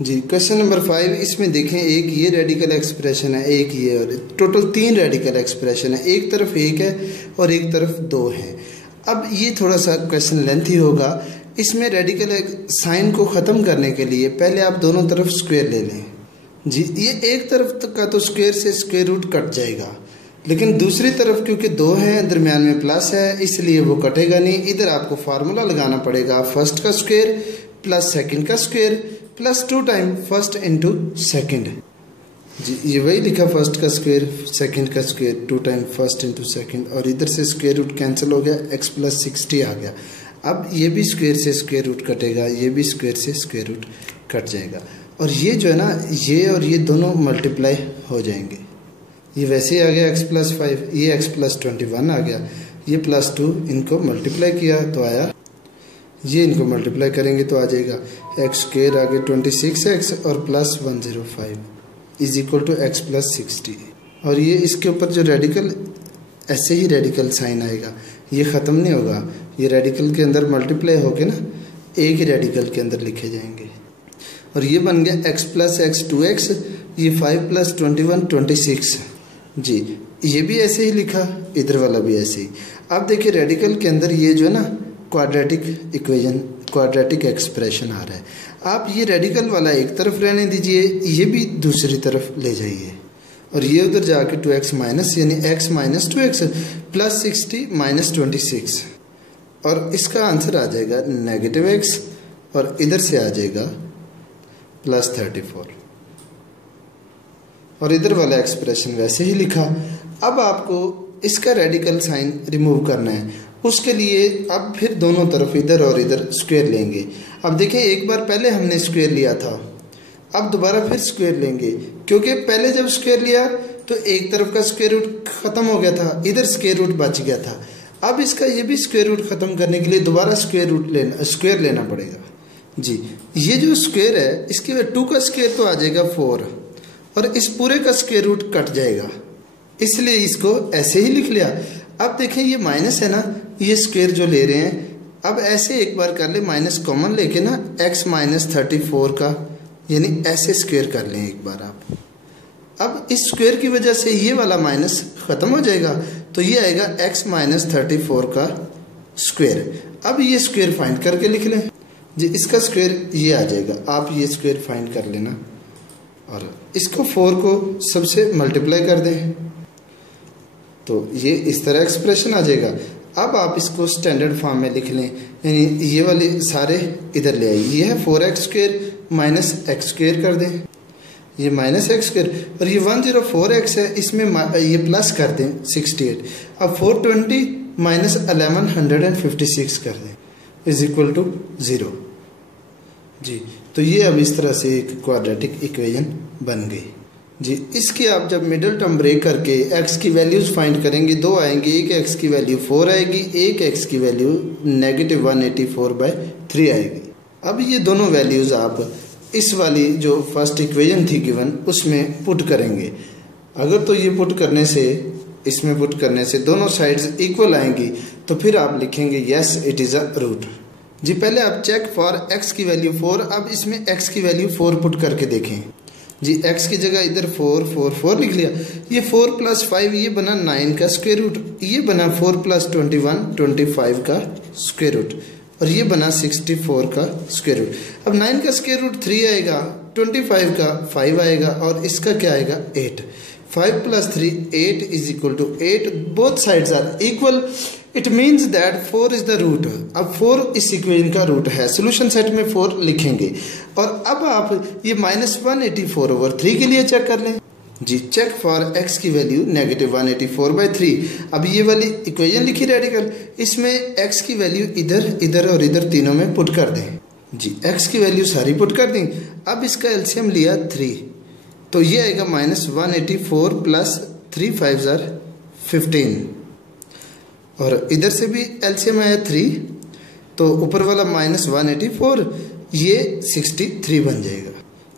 जी question number 5, इसमें देखें एक ये रेडिकल एक्सप्रेशन है, एक ये, और टोटल 3 रेडिकल एक्सप्रेशन है। एक तरफ 1 है और एक तरफ 2 है। अब ये थोड़ा सा क्वेश्चन लेंथी होगा। इसमें रेडिकल साइन को ख़त्म करने के लिए पहले आप दोनों तरफ स्क्वायर ले लें। जी ये एक तरफ का तो स्क्वायर से स्क्वायर रूट कट जाएगा, लेकिन दूसरी तरफ क्योंकि 2 है, दरमियान में प्लस है, इसलिए वो कटेगा नहीं। इधर आपको फार्मूला लगाना पड़ेगा, फर्स्ट का स्क्वायर प्लस सेकंड का square plus 2 time first into second. जी ये वही लिखा, फर्स्ट का स्क्वायर सेकंड का square 2 time first into second, और इधर से स्क्वायर रूट कैंसिल हो गया, x प्लस 60 आ गया। अब ये भी स्क्वायर से स्क्वायर रूट कटेगा, ये भी स्क्वायर से स्क्वायर रूट कट जाएगा, और ये जो है ना, ये और ये दोनों मल्टीप्लाई हो जाएंगे। ये वैसे ही आ गया x प्लस 5, ये x प्लस 21 आ गया, ये प्लस 2 इनको मल्टीप्लाई किया तो आया, ये इनको मल्टीप्लाई करेंगे तो आ जाएगा एक्स स्क्वायर आगे 26x और plus 105 is equal to x plus 60। और ये इसके ऊपर जो रेडिकल, ऐसे ही रेडिकल साइन आएगा, ये ख़त्म नहीं होगा, ये रेडिकल के अंदर मल्टीप्लाई होके ना एक ही रेडिकल के अंदर लिखे जाएंगे। और ये बन गया x प्लस x 2x, ये 5 प्लस 21 26। जी ये भी ऐसे ही लिखा, इधर वाला भी ऐसे ही। अब देखिए रेडिकल के अंदर ये जो है ना क्वाड्रेटिक इक्वेशन, क्वाड्रेटिक एक्सप्रेशन आ रहा है। आप ये रेडिकल वाला एक तरफ रहने दीजिए, ये भी दूसरी तरफ ले जाइए, और ये उधर जाके 2x माइनस, यानी x minus 2x plus 60 minus 26, और इसका आंसर आ जाएगा नेगेटिव x, और इधर से आ जाएगा प्लस 34, और इधर वाला एक्सप्रेशन वैसे ही लिखा। अब आपको इसका रेडिकल साइन रिमूव करना है, उसके लिए अब फिर दोनों तरफ इधर और इधर स्क्वायर लेंगे। अब देखिए एक बार पहले हमने स्क्वायर लिया था, अब दोबारा फिर स्क्वायर लेंगे, क्योंकि पहले जब स्क्वायर लिया तो एक तरफ का स्क्वायर रूट ख़त्म हो गया था, इधर स्क्वायर रूट बच गया था। अब इसका ये भी स्क्वायर रूट ख़त्म करने के लिए दोबारा स्क्वायर लेना पड़ेगा। जी ये जो स्क्वायर है, इसके 2 का स्क्वायर तो आ जाएगा 4, और इस पूरे का स्क्वायर रूट कट जाएगा, इसलिए इसको ऐसे ही लिख लिया। अब देखें ये माइनस है ना, ये स्क्वायर जो ले रहे हैं, अब ऐसे एक बार कर ले, माइनस कॉमन लेके ना x माइनस 34 का, यानी ऐसे स्क्वायर कर लें एक बार आप। अब इस स्क्वायर की वजह से ये वाला माइनस ख़त्म हो जाएगा, तो ये आएगा x माइनस 34 का स्क्वायर। अब ये स्क्वायर फाइंड करके लिख लें। जी इसका स्क्वायर ये आ जाएगा, आप ये स्क्वायर फाइंड कर लेना, और इसको 4 को सबसे मल्टीप्लाई कर दें, तो ये इस तरह एक्सप्रेशन आ जाएगा। अब आप इसको स्टैंडर्ड फॉर्म में लिख लें, यानी ये वाले सारे इधर ले आइए। ये है 4x square minus x square कर दें, ये माइनस x स्क्वायर, और ये 104x है, इसमें ये प्लस कर दें 68। अब 420 माइनस 1156 कर दें इज इक्वल टू 0। जी तो ये अब इस तरह से एक क्वाड्रेटिक इक्वेशन बन गई। जी इसकी आप जब मिडिल टर्म ब्रेक करके x की वैल्यूज़ फाइंड करेंगे, 2 आएंगे, एक x की वैल्यू 4 आएगी, एक x की वैल्यू नेगेटिव 184/3 आएगी। अब ये दोनों वैल्यूज़ आप इस वाली जो फर्स्ट इक्वेशन थी गिवन, उसमें पुट करेंगे। अगर तो ये पुट करने से, इसमें पुट करने से दोनों साइड्स इक्वल आएंगी, तो फिर आप लिखेंगे yes it is a root. जी पहले आप चेक फॉर x की वैल्यू 4, अब इसमें x की वैल्यू 4 पुट करके देखें। जी x की जगह इधर 4 4 4 लिख लिया, ये 4 प्लस 5 ये बना 9 का स्क्वायर रूट, ये बना 4 प्लस 21 25 का स्क्वायर रूट, और ये बना 64 का स्क्वायर रूट। अब 9 का स्क्वायर रूट 3 आएगा, 25 का 5 आएगा, और इसका क्या आएगा 8। 5 plus 3 8 is equal to 8, both sides are equal, it means that 4 is the root. अब 4 इस इक्वेशन का रूट है, सोल्यूशन सेट में 4 लिखेंगे। और अब आप ये माइनस 184/3 के लिए चेक कर लें। जी चेक फॉर x की वैल्यू नेगेटिव 184/3। अब ये वाली इक्वेशन लिखी रेडिकल, इसमें x की वैल्यू इधर इधर और इधर तीनों में पुट कर दें। जी x की वैल्यू सारी पुट कर दें। अब इसका एलसीएम लिया 3, तो ये आएगा माइनस 184 प्लस 3 5 ज़ार 15, और इधर से भी एलसीएम आया 3, तो ऊपर वाला माइनस 184 ये 63 बन जाएगा,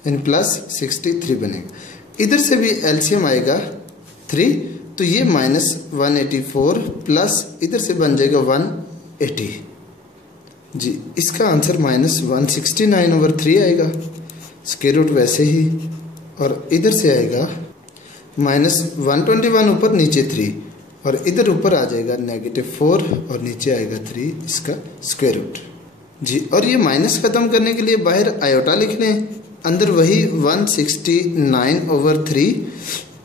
यानी प्लस 63 बनेगा। इधर से भी एलसीएम आएगा 3, तो ये माइनस 184 प्लस इधर से बन जाएगा 180। जी इसका आंसर माइनस 169/3 आएगा। स्क्वायर रूट वैसे ही, और इधर से आएगा -121 ऊपर नीचे 3, और इधर ऊपर आ जाएगा -4 और नीचे आएगा 3 इसका स्क्वायर रूट जी। और ये माइनस ख़त्म करने के लिए बाहर आयोटा लिख लें, अंदर वही 169/3,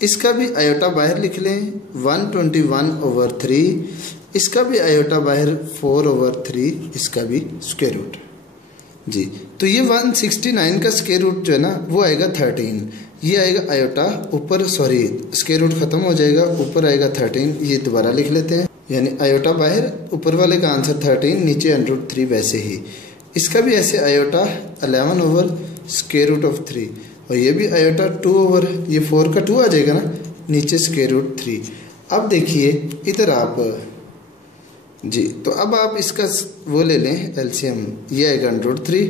इसका भी आयोटा बाहर लिख लें 121/3, इसका भी आयोटा बाहर 4/3, इसका भी स्क्वायर रूट जी। तो ये 169 का स्क्वायर रूट जो है ना वो आएगा 13, ये आएगा आयोटा ऊपर, सॉरी स्क्वायर रूट ख़त्म हो जाएगा, ऊपर आएगा 13, ये दोबारा लिख लेते हैं, यानी आयोटा बाहर, ऊपर वाले का आंसर 13, नीचे √3 वैसे ही। इसका भी ऐसे आयोटा 11/√3, और ये भी आयोटा 2 ये 4 का 2 आ जाएगा ना, नीचे √3। अब देखिए इधर आप जी, तो अब आप इसका वो ले लें एलसीएम, ये आएगा √3,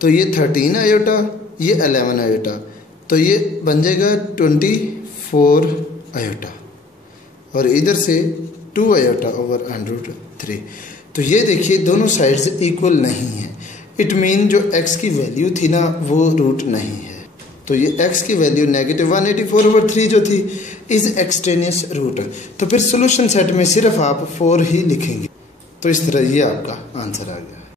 तो ये 13 आयोटा, ये 11 आयोटा, तो ये बन जाएगा 24 आयोटा, और इधर से 2 आयोटा ओवर √3। तो ये देखिए दोनों साइड्स इक्वल नहीं है, इट मीन जो x की वैल्यू थी ना वो रूट नहीं है, तो ये x की वैल्यू -184/3 जो थी इज एक्सट्रेनियस रूट। तो फिर सोल्यूशन सेट में सिर्फ आप 4 ही लिखेंगे, तो इस तरह ये आपका आंसर आ गया।